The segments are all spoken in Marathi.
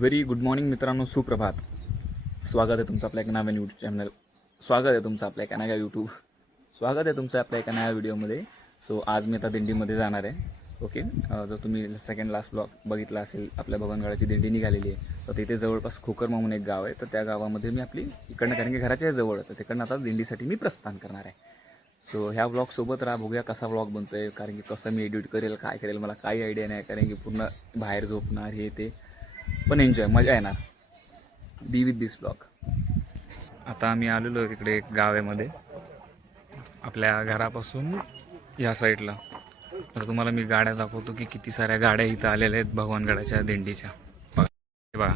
व्हेरी गुड मॉर्निंग मित्रांनो, सुप्रभात. स्वागत आहे तुमचं आपल्या एका नव्या यूट्यूब चॅनल स्वागत आहे तुमचं आपल्या एका नव्या स्वागत आहे तुमचं आपल्या एका नव्या व्हिडिओमध्ये. सो आज मी आता दिंडीमध्ये जाणार आहे. ओके, जर तुम्ही सेकंड लास्ट ब्लॉग बघितला असेल, आपल्या भगवानगडाची दिंडी निघालेली आहे. तर तिथे जवळपास खोकरमा म्हणून एक गाव आहे. तर त्या गावामध्ये मी आपली इकडनं, कारण की घराच्या जवळ, तर तिकडनं आता दिंडीसाठी मी प्रस्थान करणार आहे. सो ह्या ब्लॉगसोबत राहा, बघूया कसा ब्लॉग बनतो आहे. कारण की कसं मी एडिट करेल, काय करेल, मला काही आयडिया नाही. कारण की पूर्ण बाहेर झोपणार हे ते, पण एन्जॉय, मजा येणार. बी विथ दिस ब्लॉग. आता आम्ही आलेलो तिकडे एक गावामध्ये, आपल्या घरापासून या साईडला. तर तुम्हाला मी गाड्या दाखवतो की किती साऱ्या गाड्या इथं आलेल्या आहेत भगवानगडाच्या दिंडीच्या. बघा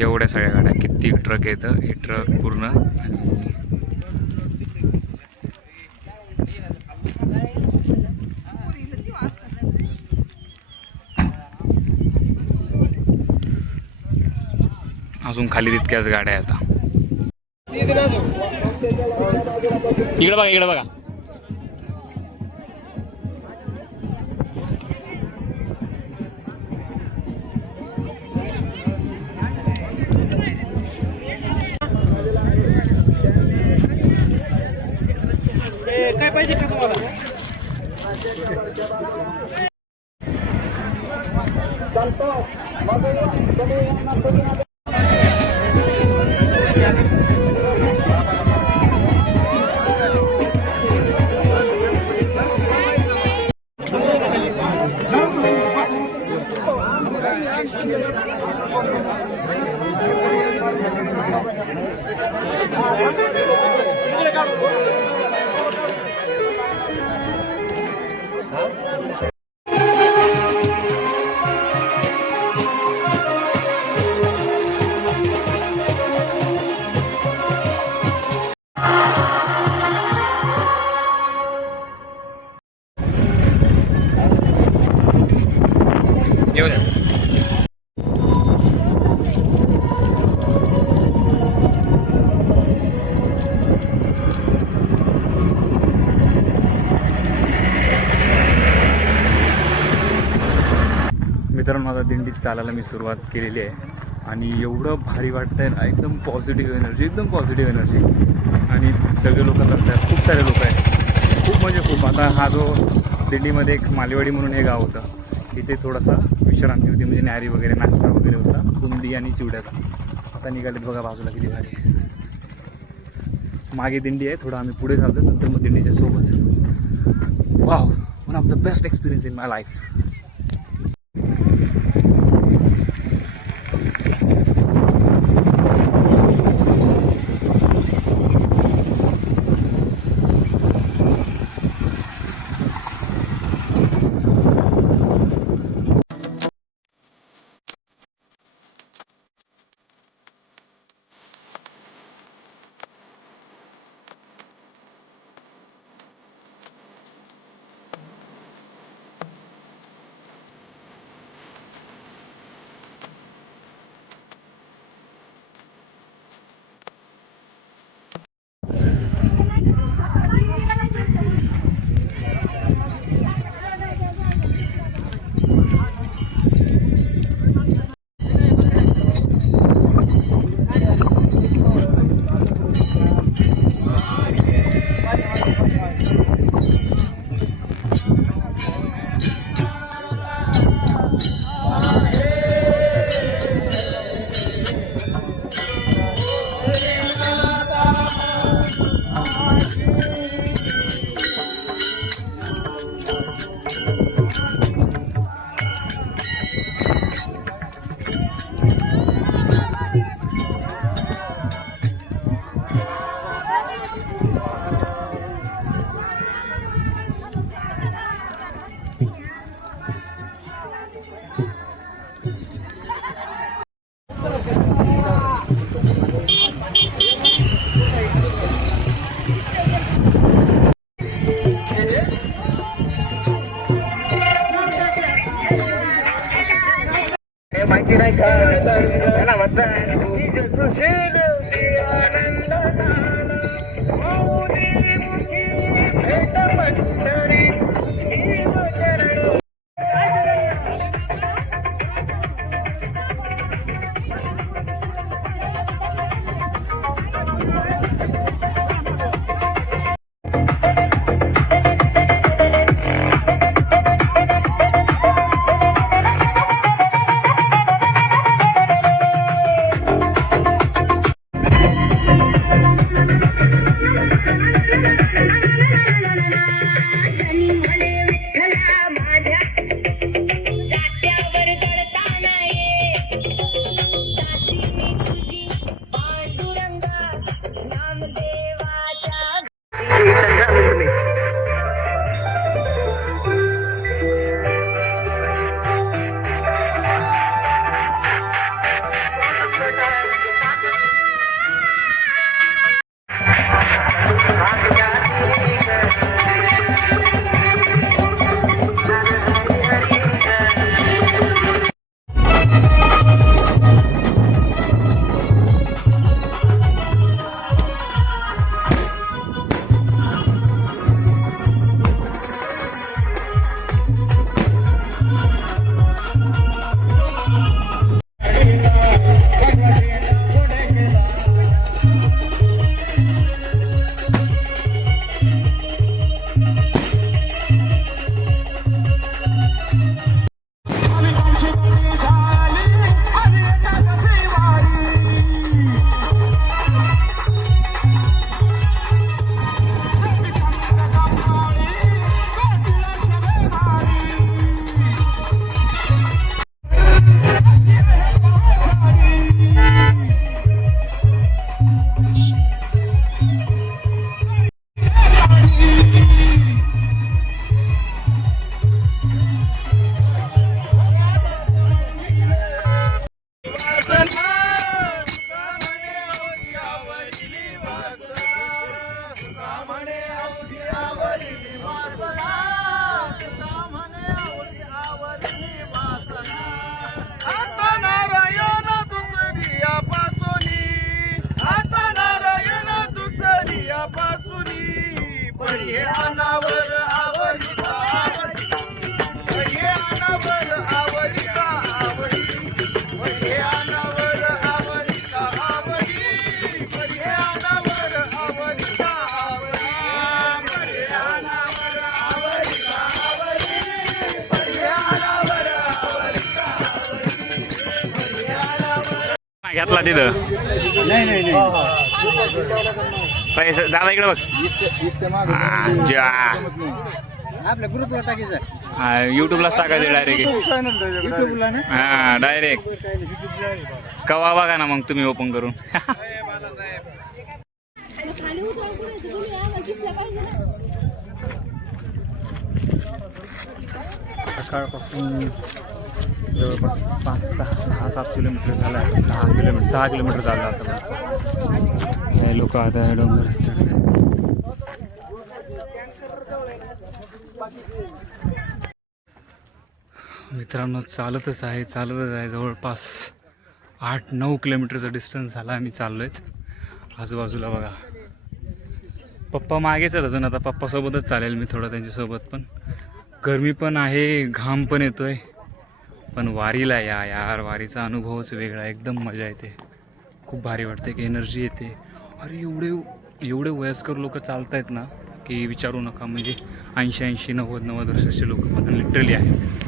एवढ्या साऱ्या गाड्या, किती ट्रक येतं. हे ट्रक पूर्ण अजून खाली तितक्याच गाड्या आहेत. आता इकडे बघा, इकडे बघा. काय पाहिजे का तुम्हाला? मित्रांनो, आता दिंडीत चालायला मी सुरुवात केलेली आहे आणि एवढं भारी वाटतंय ना. एकदम पॉझिटिव्ह एनर्जी, एकदम पॉझिटिव्ह एनर्जी. आणि सगळे लोक चालतात, खूप सारे लोक आहेत, खूप म्हणजे खूप. आता हा जो दिंडीमध्ये एक मालेवाडी म्हणून हे गाव होतं, तिथे थोडासा विश्रांती होती, म्हणजे न्यारी वगैरे, नाश्ता वगैरे होता, बुंदी आणि चिवड्याचा. आता निघालेत बघा बाजूला, किती भारी. मागे दिंडी आहे, थोडं आम्ही पुढे चालतो, नंतर मग दिंडीच्या सोबत. Wow, one of the best experience in my life. माहिती नाही का आता नारायण दुसरिया पासुनी, आता नारायण दुसरिया पासुनी, पर्ये अनावर आवरिता आवडी, पर्ये अनावर आवरिता आवडी, पर्ये अनावर आवरिता आवडी, पर्ये अनावर आवरिता आवडी, पर्ये अनावर आवरिता आवडी, पर्ये अनावर घेतला तिथं पैसे दादा इकडे बघ आपल्या ग्रुपला टाकायचं युट्यूबलाच टाकायचं डायरेक्ट युट्यूबला ना हा डायरेक्ट कवा बघा ना मग तुम्ही ओपन करून खाली उतरावं कुठे तुम्ही आम्हाला दिसलं पाहिजे ना. सकाळपासून जवळपास 6-7 किलोमीटर झाला आहे. 6 किलोमीटर झालं आता हे लोक आता डोंगर चढतात. मित्रांनो चालतच आहे जवळपास 8-9 किलोमीटरचा डिस्टन्स झाला आम्ही चाललोय. आजूबाजूला बघा पप्पा मागेच आहेत अजून, आता पप्पासोबतच चालेल मी थोडं त्यांच्यासोबत. पण गरमी पण आहे, घाम पण येतोय, पण वारीला यार वारीचा अनुभवच वेगळा, एकदम मजा येते, खूप भारी वाटते, की एनर्जी येते. अरे एवढे वयस्कर लोक चालत आहेत ना की विचारू नका. म्हणजे 80-90 वर्षाचे लोक पण लिटरली आहेत.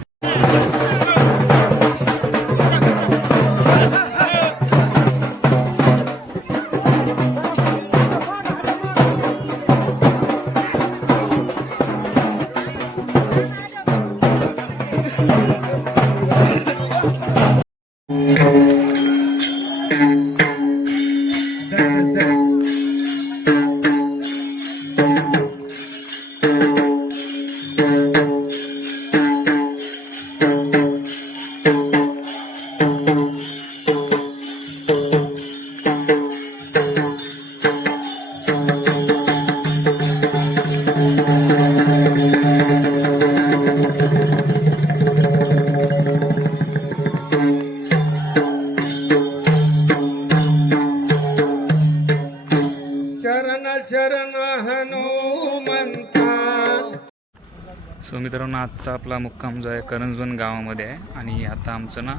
सो मित्रांनो आजचा आपला मुक्काम जो आहे करंजवन गावामध्ये आहे. आणि आता आमचं ना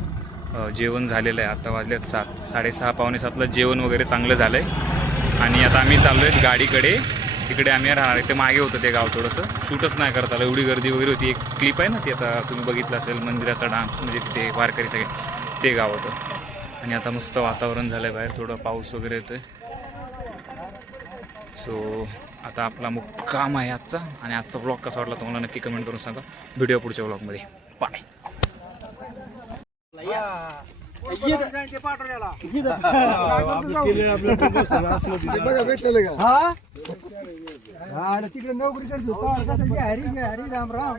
जेवण झालेलं आहे. आता वाजलेत 7:30 पावणे 7ला जेवण वगैरे चांगलं झालं आहे. आणि आता आम्ही चाललो आहेत गाडीकडे. तिकडे आम्ही राहणार आहे. ते मागे होतं ते गाव, थोडंसं शूटच नाही करता आलं, एवढी गर्दी वगैरे होती. एक क्लिप आहे ना ती, आता तुम्ही बघितलं असेल, मंदिराचा डान्स, म्हणजे तिथे वारकरी सगळे, ते गाव होतं. आणि आता मस्त वातावरण झालं आहे बाहेर, थोडं पाऊस वगैरे येतो आहे. सो आता आपला मुक्काम आहे आजचा. आणि आजचा ब्लॉग कसा वाटला तुम्हाला नक्की कमेंट करून सांगा. व्हिडिओ पुढच्या ब्लॉगमध्ये. बाय. तिकडे नोकरी करतो हरी राम राम.